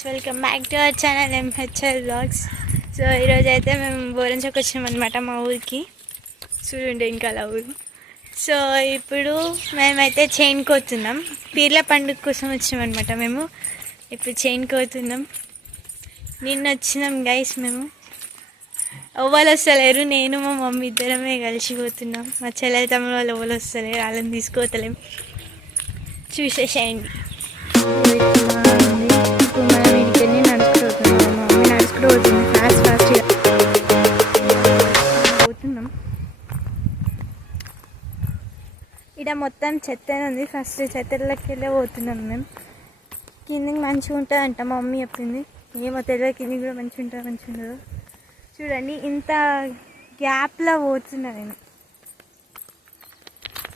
Welcome back to our channel MHL vlogs. So ఈరోజు అయితే మేము బోరంచకు వచ్చినాం అనమాట మా ఊరికి. చూడండి ఇంకా అలా ఊరు. సో ఇప్పుడు మేమైతే చైన్ కోతున్నాం. పీర్ల పండుగ కోసం వచ్చినాం అనమాట. మేము ఇప్పుడు చైన్ కోతున్నాం. నిన్న వచ్చినాం గైస్. మేము ఎవ్వరు వస్తలేరు, నేను మా మమ్మీ ఇద్దరమే కలిసిపోతున్నాం. మా చెల్లెలు తమ్ముడు వాళ్ళు ఎవ్వరు వస్తలేరు, వాళ్ళని తీసుకోతలేం. చూసేసేయండి. ఇప్పుడు మనం ఇంటికి నడుచుకుంటున్నాం. మా మమ్మీ నడుచుకుంటూ పోతుంది ఫాస్ట్గా పోతున్నాం. ఇక్కడ మొత్తం చెత్త ఉంది. ఫస్ట్ చెత్తలకి వెళ్ళే పోతున్నాం మేము. కిందికి మంచిగా ఉంటుందంట మా మమ్మీ చెప్పింది. ఏమో తెలియదు, కిందికి కూడా మంచిగా ఉండదు. చూడండి ఇంత గ్యాప్లో పోతున్నా నేను.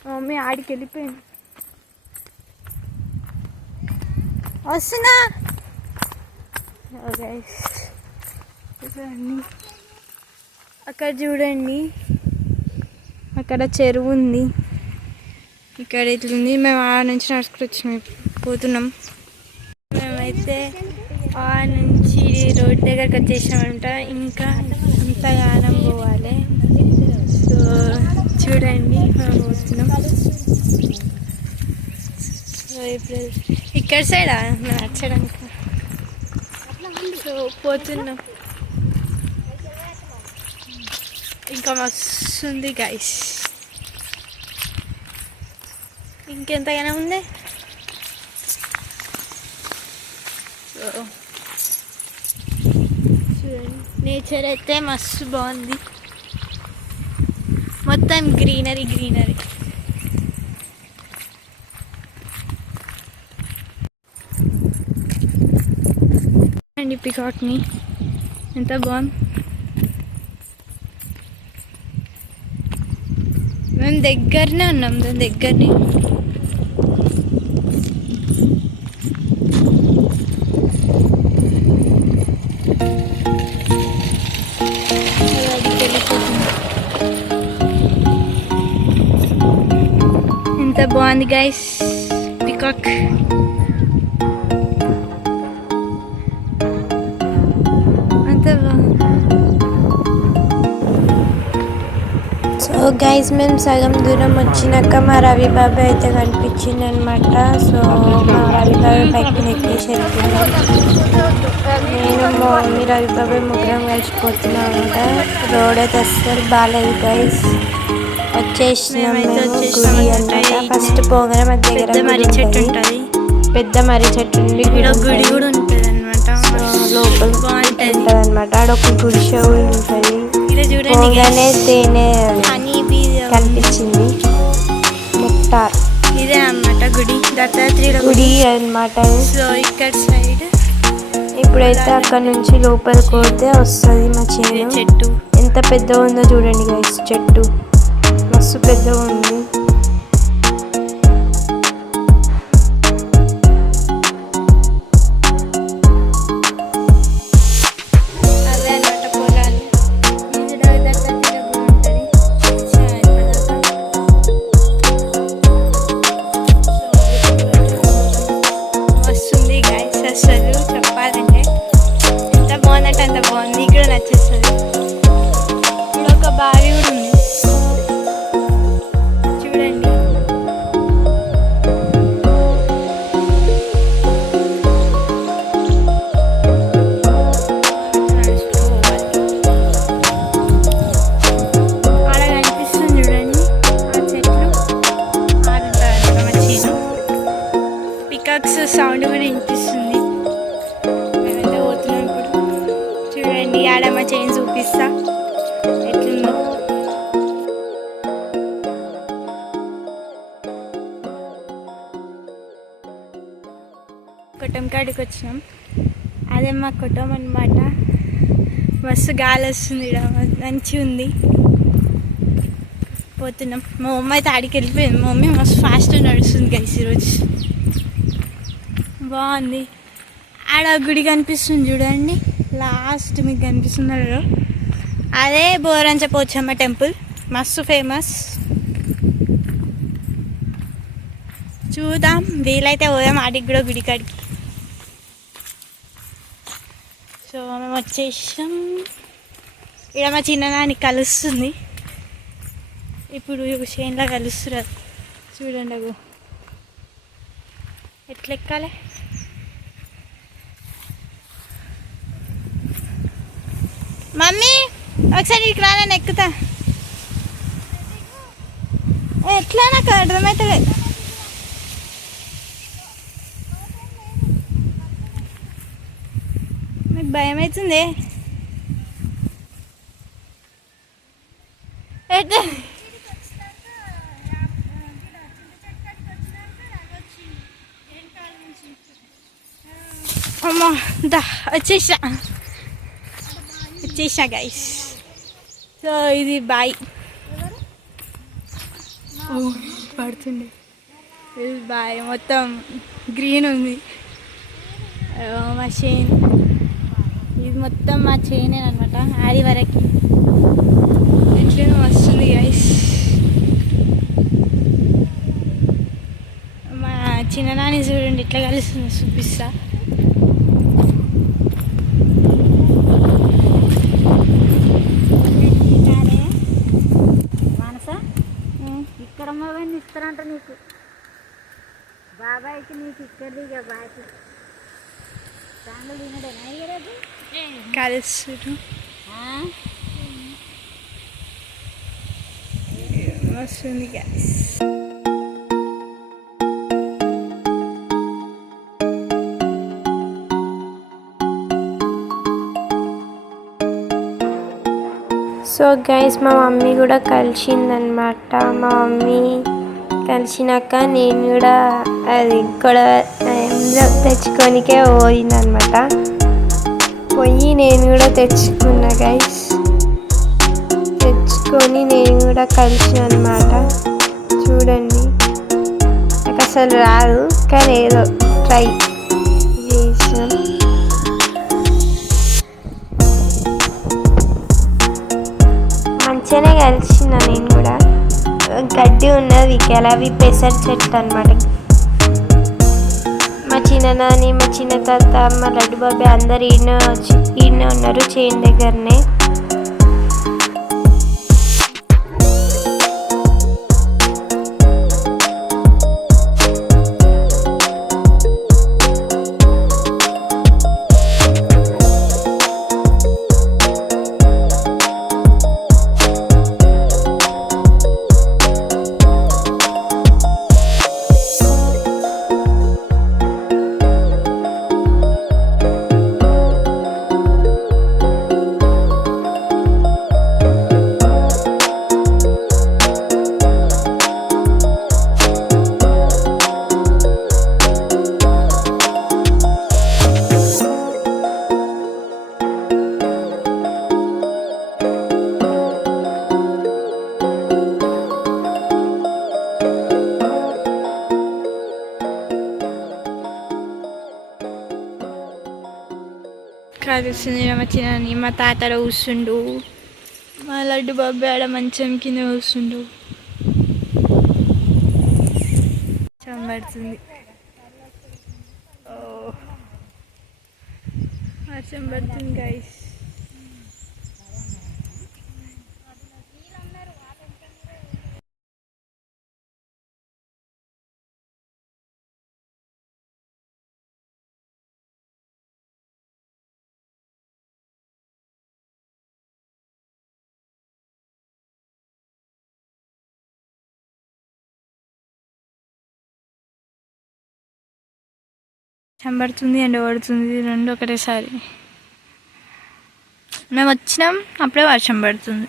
మా మమ్మీ ఆడికి వెళ్ళిపోయింది. వస్తున్నా అక్కడ చూడండి, అక్కడ చెరువు ఉంది. ఇక్కడ ఇట్లుంది. మేము ఆ నుంచి నడుచుకుంటూ వచ్చినాం, పోతున్నాం. మేమైతే ఆ నుంచి రోడ్ దగ్గరకు వచ్చేసామంట. ఇంకా అంత యానం పోవాలి. సో చూడండి మేము పోతున్నాం. సో ఇప్పుడు ఇక్కడ సైడా నచ్చడానికి. సో పోతున్నాం. ఇంకా మస్తుంది గైస్. ఇంకెంతగానో ఉంది. సో చూడండి, నేచర్ అయితే మస్తు బాగుంది. మొత్తం గ్రీనరీ. అండి పికాక్ని ఎంత బాగుంది. మేము దగ్గరనే ఉన్నాం, దాని దగ్గరనే. ఎంత బాగుంది గైస్ పికాక్. సో గైస్ మేము సగం దూరం వచ్చినాక మా రవి బాబాయ్ అయితే కనిపించింది అనమాట. సో మా రవి బాబాయ్ బైక్ ఎక్కేసి వెళ్తున్నాం. నేను మా మమ్మీ రవి బాబాయ్ ముగ్గురం కలిసిపోతున్నాం అనమాట. రోడ్ అయితే అస్సలు బాగాలేదు గైస్. వచ్చేసినాం మేము గుడి అనమాట. ఫస్ట్ పోగానే మా దగ్గర పెద్ద మర్రి చెట్టు ఉంది, గుడి కూడా ఉంటుంది అనమాట. లోపల ఉంటుంది అనమాట. ఆడొక గుడిసె కూడా ఉంటుంది. పోగానే తేనె కనిపించింది. నెక్టార్ ఇదే అన్నమాట గుడి, దత్తాత్రేయుల గుడి అన్నమాట. సో ఇక్కడ సైడ్ ఇప్పుడైతే అక్కడ నుంచి లోపలికి పోతే వస్తుంది మా చెట్టు. ఎంత పెద్దగా ఉందో చూడండి గైస్. చెట్టు మస్తు పెద్దగా ఉంది. సౌండ్ కూడా వినిపిస్తుంది. మేమైతే పోతున్నాం ఇప్పుడు. చూడండి ఆడమ్మ చైన్ చూపిస్తా ఎట్లుందో. కొట్టం కాడికి వచ్చినాం. అదే మా కొట్టం అనమాట. మస్తు గాలి వస్తుంది, మంచిగా ఉంది. పోతున్నాం. మా మమ్మీ అయితే ఆడికి వెళ్ళిపోయింది. మా మమ్మీ మస్తు ఫాస్ట్గా నడుస్తుంది గైస్ ఈరోజు. బాగుంది. ఆడ గుడి కనిపిస్తుంది చూడండి, లాస్ట్ మీకు కనిపిస్తున్నారు. అదే బోరంచ పోచమ్మ టెంపుల్, మస్తు ఫేమస్. చూద్దాం, వీలైతే పోదాం ఆడికి కూడా, గుడి కాడికి. సో మేము వచ్చేసాం. ఇక్కడ మా చిన్ననాన్ని కలుస్తుంది. ఇప్పుడు చేనులో కలుస్తున్నారు. చూడండి అగో ఎట్లా ఎక్కాలి. మమ్మీ ఒకసారి ఇక్కడికి రా, నేను ఎక్కుతా. ఎట్లా నాకు అర్థమవుతుంది. మీకు భయం అవుతుంది. ఎట్లా అమ్మా దా వచ్చేసా గైస్. సో ఇది బాయ్ పడుతుంది. ఇది బాయ్ మొత్తం గ్రీన్ ఉంది. మా చేను ఇది మొత్తం మా చేనే అనమాట. ఆది వరకు ఎట్లనో వస్తుంది గైస్. మా చిన్ననాన్ని చూడండి ఇట్లా కలుస్తుంది, చూపిస్తా. ఇస్తారంట నీకు బాబాయ్కి, నీకు ఇక్కడిది ఇక బాయ్కి చాంగలు తినడేనా కలుస్తారు. వస్తుంది గ్యాస్. సో గైస్ మా మమ్మీ కూడా కలిసిందనమాట. మా మమ్మీ కలిసినాక నేను కూడా అది గొడవ తెచ్చుకోనికే పోయిందనమాట. పోయి నేను కూడా తెచ్చుకున్నా గైస్. తెచ్చుకొని నేను కూడా కలిసిన అనమాట. చూడండి నాకు అసలు రాదు, కానీ ఏదో ట్రై చేసాం. మంచిగానే కలిసిన నేను కూడా. గడ్డి ఉన్నది అవి పెసర చెట్టు అనమాట. మా చిన్ననాని, మా చిన్న తాత, మా లడ్డు బాబాయ్ అందరు ఈయన ఉన్నారు చేను దగ్గరనే. కలుస్తుంది మా చిన్నని. మా తాతలో కూర్చుండు, మా లడ్డు బాబాయ్ ఆడ మంచం కింద కూర్చుండు. పడుతుంది, వర్షం పడుతుంది గైస్. చంబడుతుంది, ఎండ పడుతుంది, రెండు ఒకటేసారి. మేము వచ్చినాం అప్పుడే వర్షం పడుతుంది.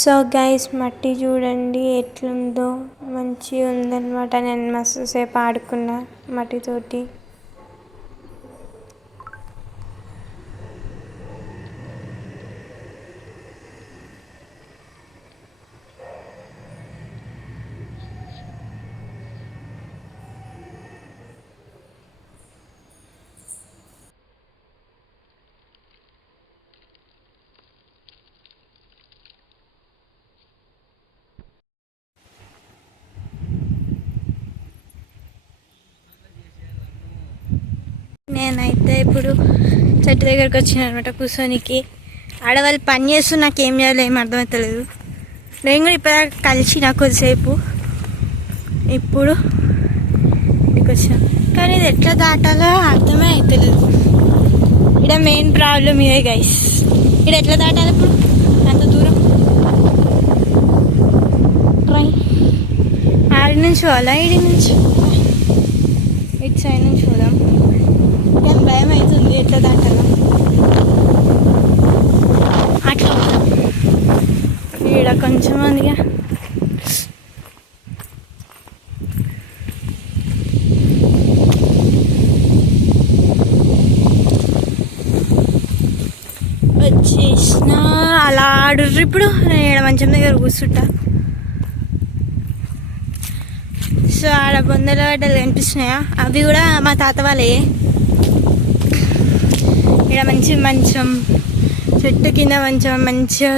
సో గైస్ మట్టి చూడండి ఎట్లుందో, మంచిగా ఉందన్నమాట. నేను మస్తు సేపు ఆడుకున్నా మట్టితోటి. నేనైతే ఇప్పుడు చెట్టు దగ్గరికి వచ్చిన అనమాట కూర్చోనికి. ఆడవాళ్ళు పని చేస్తూ నాకేం చేయాలో ఏం అర్థమవుతలేదు. నేను కూడా ఇప్పుడు కలిసి నాకు కొద్దిసేపు ఇప్పుడు ఇక్కడికి వచ్చిన, కానీ ఇది ఎట్లా దాటాలో అర్థమే అవుతలేదు. ఇక్కడ మెయిన్ ప్రాబ్లం ఇదే గైస్. ఇక్కడ ఎట్లా దాటాలి ఇప్పుడు అంత దూరం? ట్రై ఆడి నుంచి పోవాలా, ఇడి నుంచి ఇటు సైడ్ నుంచి పోదాం. కానీ భయం అవుతుంది ఎట్లా దాటాలా. అట్లా పోదాం. ఈడ కొంచెం మందిగా వచ్చేసిన. అలా ఆడుర్రు. ఇప్పుడు నేను ఈడ మంచం దగ్గర కూర్చుంటా. సో ఆడ బొందల గడ్డలు కనిపిస్తున్నాయా, అవి కూడా మా తాత వాళ్ళే. ఇక్కడ మంచి మంచం, చెట్టు కింద మంచం, మంచిగా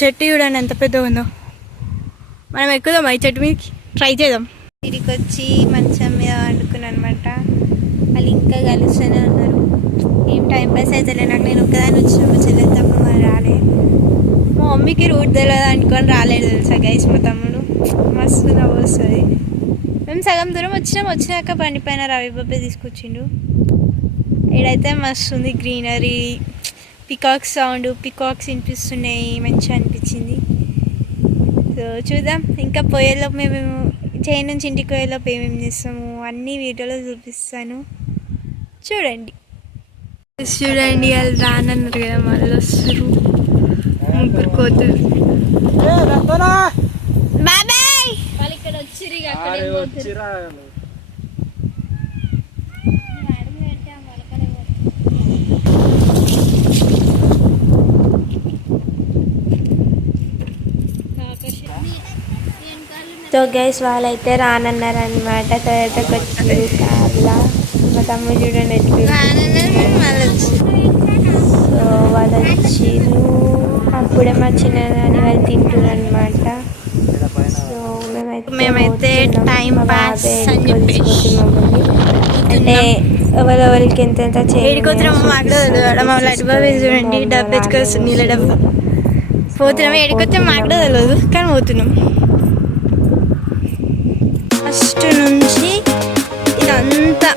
చెట్టు చూడండి ఎంత పెద్దగా ఉందో. మనం ఎక్కుదాం ఈ చెట్టు మీదకి, ట్రై చేద్దాం. ఇడికి వచ్చి మంచం మీద వండుకున్నాను అనమాట. వాళ్ళు ఇంకా కలుస్తూనే ఉన్నారు. ఏం టైం పాస్ అవుతలే నాకు. నేను ఒక్కదాన్ని వచ్చిన, మా చెల్లెలు తమ్ముడు మరి రాలే. మా మమ్మీకి రూట్ తెలియదు అనుకొని రాలేదు తెలుసా గైస్. మా తమ్ముడు మస్తు నవ్వు వస్తుంది. మేము సగం దూరం వచ్చినాక బండి పైన రవి బాబాయ్ తీసుకొచ్చిండు. ఇక్కడైతే మస్తు ఉంది గ్రీనరీ, పికాక్స్ సౌండ్, పికాక్స్ వినిపిస్తున్నాయి, మంచిగా అనిపించింది. సో చూద్దాం. ఇంకా పోయేలోపు మేము చేయి నుంచి ఇంటికి పోయేలోపు ఏమేమి చేస్తాము అన్నీ వీడియోలో చూపిస్తాను, చూడండి. చూడండి వాళ్ళు రానన్నారు కదా, మళ్ళీ వస్తారు ముగ్గురు కోతులు. బాబాయ్ వాళ్ళు ఇక్కడ వచ్చిర్రు. సో గైస్ వాళ్ళైతే రానన్నారనమాట. తర్వాతకి వచ్చింది కార్లా. మా తమ్ముడు చూడండి ఎట్లా. సో వాళ్ళు వచ్చిర్రు. అప్పుడే మా చిన్నదాన్ని వాళ్ళు తింటున్నారు అనమాట. సో మేమైతే టైం పాస్ అని చెప్పేసి అంటే ఎవరెవరికి ఎంతెంత ఏడుకొత్తున్నాం మాట్లాడదు. మా లైట్ బాబు చూడండి డబ్బు ఎత్తుకొస్తుంది, నీళ్ళ డబ్బు. పోతున్నాం ఏడుకొస్తే మాట్లాడలేదు కానీ పోతున్నాం. ఫస్ట్ నుంచి ఇదంతా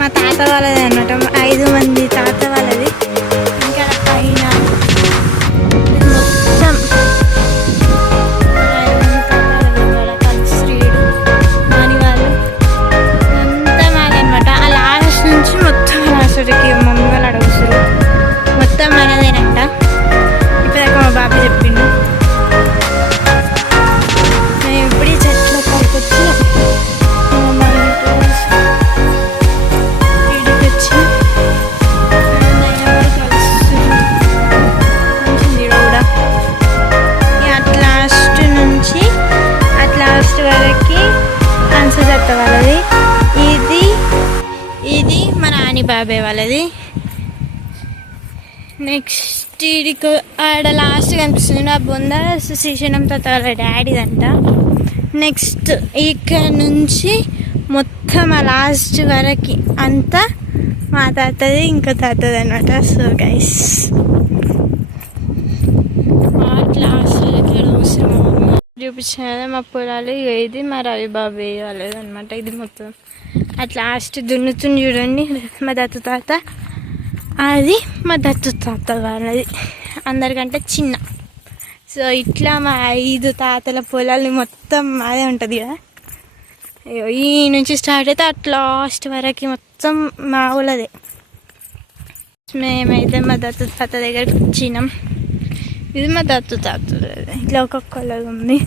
మా తాత వాళ్ళది అన్నమాట. 5 మంది తాత వాళ్ళది. ఇంకా పైన మొత్తం శ్రీడు నాని వాళ్ళు అంతా మాదనమాట. ఆ లాస్ట్ నుంచి మొత్తం లాస్ట్కి మమ్మీ వాళ్ళు అడుగుతారు. మొత్తం మనదేనంట. ఇప్పుడు మా బాబు చెప్పిండు. మేము ఇప్పుడు ఈ చెట్ల పైకి వచ్చి వాళ్ళది. ఇది మా నాని బాబాయ్ వాళ్ళది. నెక్స్ట్ ఇడికి ఆడ లాస్ట్ కనిపిస్తుంది ఆ బొంద శ్రీశైలం తాత వాళ్ళ డాడీదంట. నెక్స్ట్ ఇక్కడ నుంచి మొత్తం ఆ లాస్ట్ వరకు అంతా మా తాతది, ఇంకా తాతది అనమాట. సో గైస్ లాస్ట్ చూపించిన మా పొలాలు. ఇది మా రవి బాబాయ్ వాళ్ళది అనమాట. ఇది మొత్తం అట్లా లాస్ట్ దున్నుతుంది చూడండి మా దత్తు తాత. అది మా దత్తు తాత వాళ్ళది, అందరికంటే చిన్న. సో ఇట్లా మా 5 తాతల పొలాలు మొత్తం అదే ఉంటుంది కదా. ఈ నుంచి స్టార్ట్ అయితే అట్లా లాస్ట్ వరకు మొత్తం మా ఊళ్ళదే. మేమైతే మా దత్తు తాత దగ్గరికి వచ్చినాం. ఇది మా తాత ఇట్లా ఒక్కొక్కలాగా ఉంది.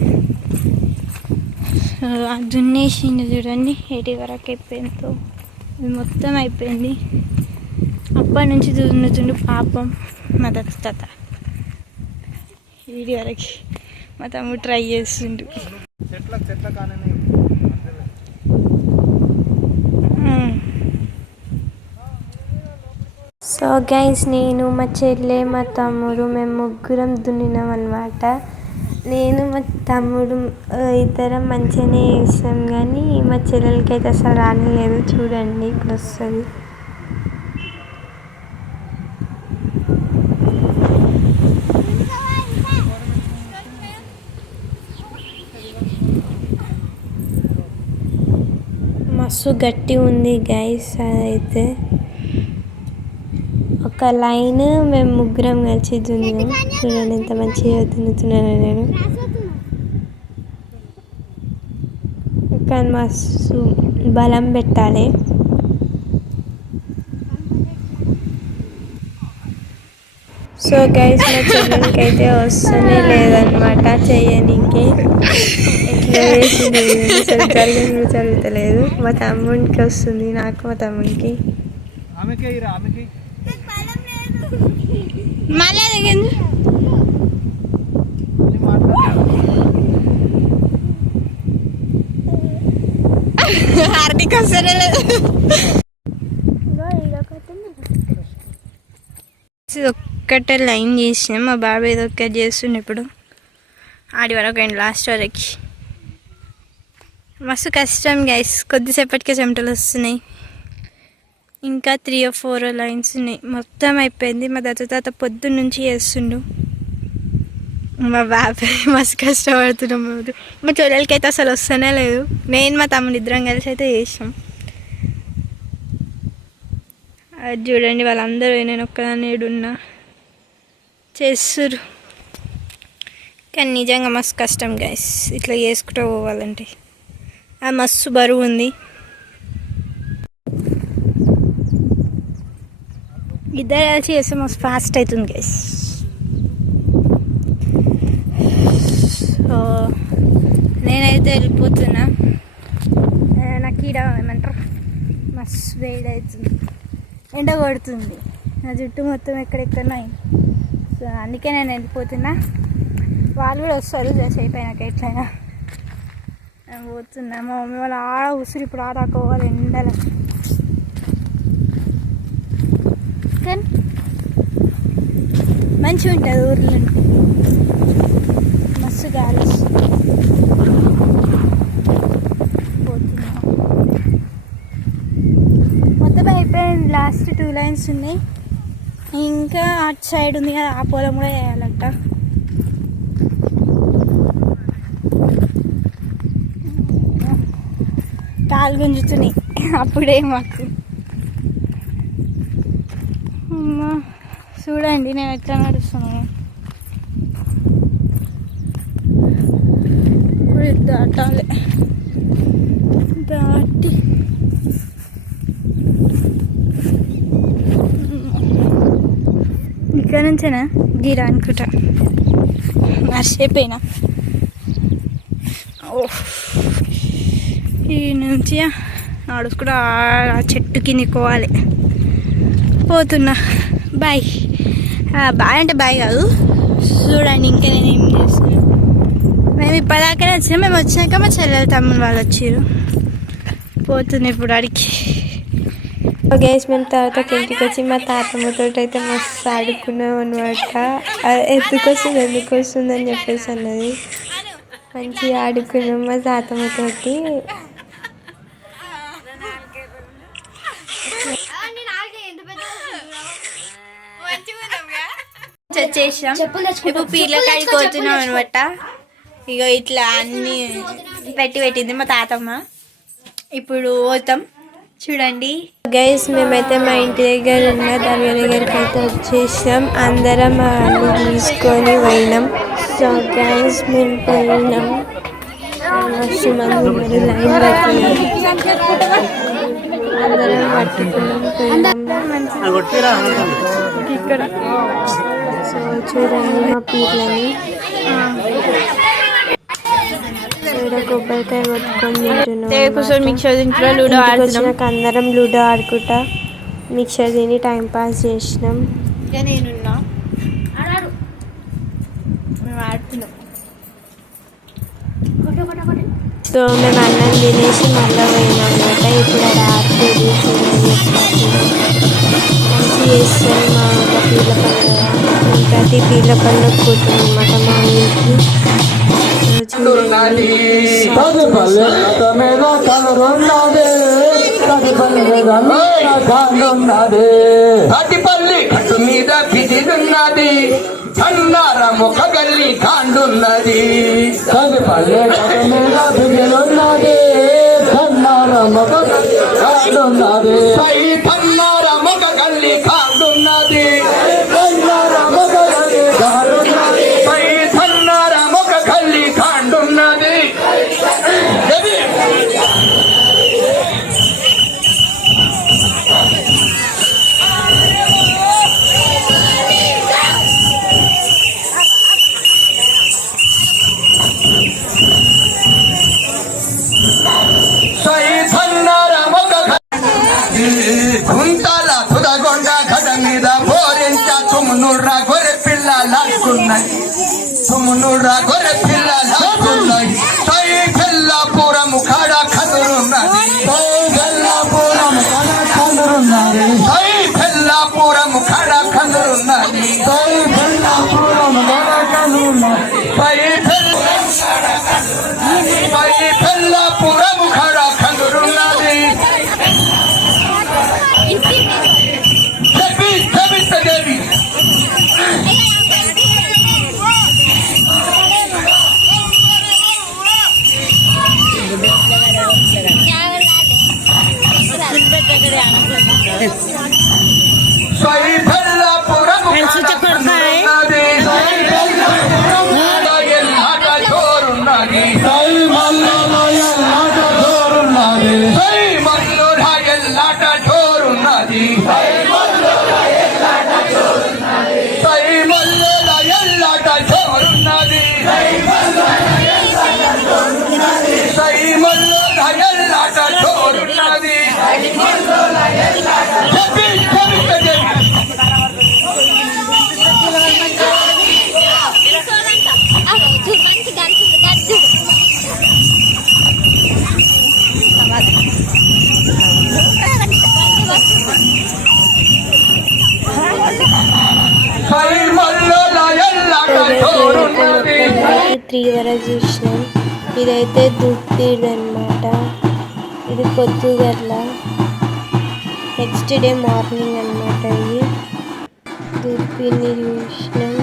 దున్నేసింది చూడండి, 80 వరకు అయిపోయిందో. ఇది మొత్తం అయిపోయింది. అప్పటి నుంచి దున్నుతుండు పాపం మా తాత. ఇది వరకు మా తమ్ముడు ట్రై చేస్తుండు. సో గైస్, నేను మా చెల్లె మా తమ్ముడు మేము ముగ్గురం దున్నినాం అనమాట. నేను మా తమ్ముడు ఇద్దరం మంచిగానే వేసాం, కానీ మా చెల్లెలకి అయితే అసలు రానిలేదు. చూడండి ఇప్పుడు వస్తుంది. మస్తు గట్టి ఉంది గైస్. అదైతే ఒక లైన్ మేము ముగ్గురం కలిసి దున్నాం. చూడండి ఎంత మంచిగా దున్నుతున్నాను నేను. కానీ మస్తు బలం పెట్టాలి. సో గైస్, మా చెల్లెలకి అయితే వస్తూనే లేదనమాట చేయనీకి. ఎట్లా వేసింది జరుగుతలేదు. మా తమ్మునికి వస్తుంది, నాకు మా తమ్మునికి. హార్దిక్ వస్తలే ఒక్కటే లైన్ చేసినాం. మా బాబాయ్ ఏదో ఒక్కటి చేస్తుండే ఇప్పుడు. ఆడి వరకు అండి లాస్ట్ వరకు. మస్తు కష్టం గైస్, కొద్దిసేపటికే చెమటలు వస్తున్నాయి. ఇంకా 3 or 4 లైన్స్ ఉన్నాయి. మొత్తం అయిపోయింది. మా తాత పొద్దున్న నుంచి చేస్తుండు. మా బాబాయ్ మస్తు కష్టపడుతున్నాం. మా చెల్లెలకి అయితే అసలు వస్తూనే లేదు. నేను మా తమ్ముడు ఇద్దరం కలిసి అయితే చేసాం. అది చూడండి, వాళ్ళందరూ నేను ఒక్కదాన్ని ఏడున్నా చేస్తుర్రు. కానీ నిజంగా మస్తు కష్టం గైస్, ఇట్లా చేసుకుంటూ పోవాలంటే. అది మస్తు బరువు ఉంది. ఇద్దరు కలిసి చేస్తే మస్తు ఫాస్ట్ అవుతుంది గైస్. సో నేనైతే వెళ్ళిపోతున్నా. నాకు ఈడ ఏమంటారు మస్తు వేడి అవుతుంది, ఎండ కొడుతుంది. నా జుట్టు మొత్తం ఎక్కడెక్కడో అయింది. సో అందుకే నేను వెళ్ళిపోతున్నా. వాళ్ళు కూడా వస్తారు జస్ట్ అయిపోయినాక ఎట్లయినా. నేను పోతున్నా. మా మమ్మీ వాళ్ళు ఆడ ఉసురు ఇప్పుడు ఆడాకోవాలి ఎండల. కానీ మంచిగా ఉంటుంది ఊర్లో, మస్తు గాలి పోతున్నా. మొత్తం అయిపోయింది. లాస్ట్ 2 లైన్స్ ఉన్నాయి. ఇంకా అటు సైడ్ ఉంది కదా, ఆ పొలం కూడా వేయాలంట. కాలు గుంజుతున్నాయి అప్పుడే మాకు. అమ్మా చూడండి నేను ఎట్లా నడుస్తున్నాను. ఇప్పుడు దాటాలి. దాటి ఇక్కడ నుంచేనా గీరా అనుకుంటా, మర్చిపోయినా. ఈ నుంచి నడుచుకుంటూ ఆ చెట్టు కిందకి పోవాలి. పోతున్నా. బాయ్. బాయ్ అంటే బాయ్ కాదు. చూడండి ఇంకా నేను ఏం చేస్తున్నాను. మేము ఇప్పటిదాకానే వచ్చినాం. మేము వచ్చినాక మా చెల్లెలు తమ్ముడు వాళ్ళు వచ్చారు. పోతున్నాయి ఇప్పుడు అడిగి. గైస్, మేము తర్వాత ఇంటికి వచ్చి మా తాతమ్మతో అయితే మస్తు ఆడుకున్నాం అనమాట. ఎందుకు వస్తుంది అని చెప్పేసి అన్నది. మంచిగా ఆడుకున్నాం మా తాతమ్మతోటి. వచ్చేసాం. ఇప్పుడు పీర్ల కాడికి పోతున్నాం అనమాట. ఇక ఇట్లా అన్ని పెట్టింది మా తాతమ్మ. ఇప్పుడు పోతాం చూడండి. గైస్, మేమైతే మా ఇంటి దగ్గర ఉన్న దర్గా దగ్గరికి అయితే వచ్చేసాం. అందరం అన్ని తీసుకొని పోయినాం. సో గైస్, మేము పోయినాం. మస్తు మంది ఉన్నారు, లైన్ అందరం పట్టుకున్నాం ఇక్కడ సో చూడండి మా పీర్లని ఇక్కడ కొబ్బరికాయ కొట్టుకొని కూర్చొని మిక్సర్ ఇంట్లో లూడో వచ్చినాక అందరం లూడో ఆడుకుంటా మిక్సర్ తిని టైం పాస్ చేసినాం. నేనున్నా మేము ఆడుతున్నాం. సో మేము అన్నం తినేసి మళ్ళీ పోయినాం అనమాట. ఇప్పుడు అది ఆడుతుంది చూడండి మంచి చేస్తారు మా ఊళ్ళో పీర్ల పండుగ. మేము ప్రతి పీర్ల పండుగ పోతున్నాం అనమాట మా ఊరికి. చూడండి అటిపల్లి కట్టు మీద పిదిరున్నది చన్నార ముఖ గల్లి కాండున్నది అటిపల్లి కట్టు మీద పిదిరున్నది చన్నార ముఖ కాండున్నది చన్నార ముఖ గల్లి కాండున్నది చన్నార ముఖ గల్లి కాండున్నది చన్నార ముఖ గల్లి కాండున్నది. కుంటాల తుదగొండ గడ మీద పోరించ తుమ్మునుర్ర గొర్రె పిల్ల లాక్కున్నాయి తుమ్మునుర్ర గొర్రె పిల్ల లాక్కున్నాయి సై పెళ్ళాపురము కాడ కదురున్నది సై పెళ్ళాపురము కాడ కదురున్నది సై పెళ్ళాపురము కాడ కదురున్నది సై పెళ్ళాపురము కాడ కదురున్నది. దేవి త్రీ వరకు చూసినాం. ఇదైతే దుప్పీడ్ అనమాట. ఇది పొద్దుగల నెక్స్ట్ డే మార్నింగ్ అనమాట. ఇది దుప్పీని చూసినాం.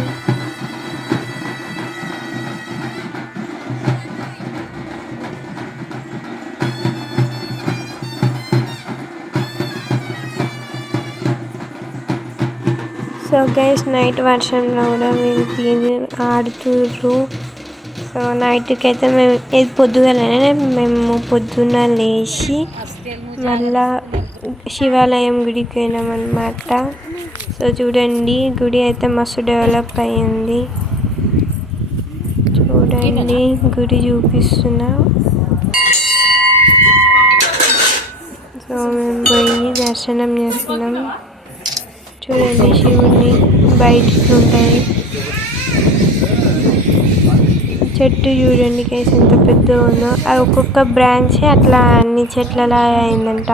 సో గైస్ నైట్ వర్షంలో కూడా మేము ఆడుతుర్రు. సో నైట్కి అయితే మేము ఇది పొద్దుగాలనే మేము పొద్దున్న లేచి మళ్ళా శివాలయం గుడికి పోయినామన్నమాట. సో చూడండి గుడి అయితే మస్తు డెవలప్ అయ్యింది. చూడండి గుడి చూపిస్తున్నా. సో మేము పోయి దర్శనం చేస్తున్నాం. చూడండి శివుడిని బయటికి ఉంటాయి. చెట్టు చూడండి కేసు ఎంత పెద్దగా ఉందో. అది ఒక్కొక్క బ్రాంచ్ అట్లా అన్ని చెట్లలా అయిందంట.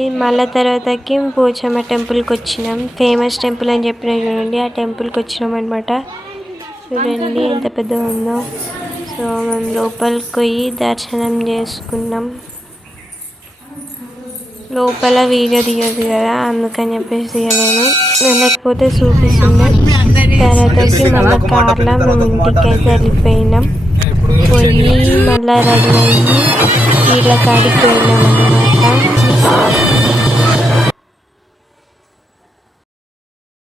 ఈ మళ్ళీ తర్వాతకి పోచమ్మ టెంపుల్కి వచ్చినాం. ఫేమస్ టెంపుల్ అని చెప్పిన చూడండి, ఆ టెంపుల్కి వచ్చినాం అనమాట. చూడండి ఎంత పెద్దగా ఉందో. సో మేము లోపలికి పోయి దర్శనం చేసుకున్నాం. లోపల వీడియో తీయదు కదా, అందుకని చెప్పేసి తీయలేను, లేకపోతే చూపిస్తుండే. తర్వాతకి మళ్ళీ కార్లో మేము ఇంటికి అయితే వెళ్ళిపోయినాం. పోయి మళ్ళీ రెడీ అయ్యి వీళ్ళ కాడికి పోయినాం అన్నమాట.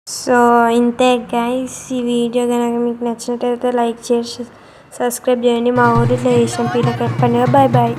సో ఇంతే గైస్. ఈ వీడియో కనుక మీకు నచ్చినట్టయితే లైక్ చేసి సబ్స్క్రైబ్ చేయండి. మా ఊరిలో చేసిన పీర్ల పండుగ. Bye bye.